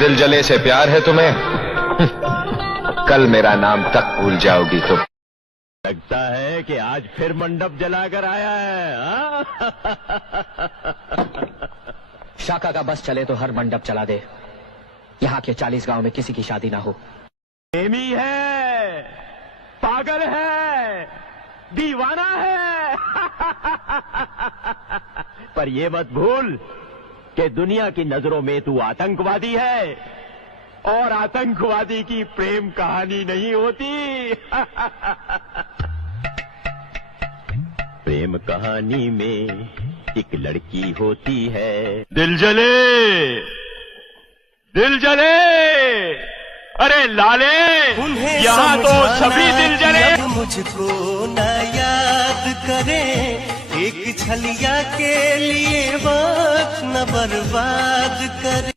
दिल जले से प्यार है तुम्हें, कल मेरा नाम तक भूल जाओगी तुम। लगता है कि आज फिर मंडप जलाकर आया है, हाँ? शाका का बस चले तो हर मंडप चला दे, यहाँ के 40 गांव में किसी की शादी ना हो। प्रेमी है, पागल है, दीवाना है। पर ये मत भूल कि दुनिया की नजरों में तू आतंकवादी है, और आतंकवादी की प्रेम कहानी नहीं होती। प्रेम कहानी में एक लड़की होती है। दिल जले, दिल जले, अरे लाले, यहाँ तो सभी दिल जले। मुझको न याद करे, एक छलिया के लिए वक्त न बर्बाद करे।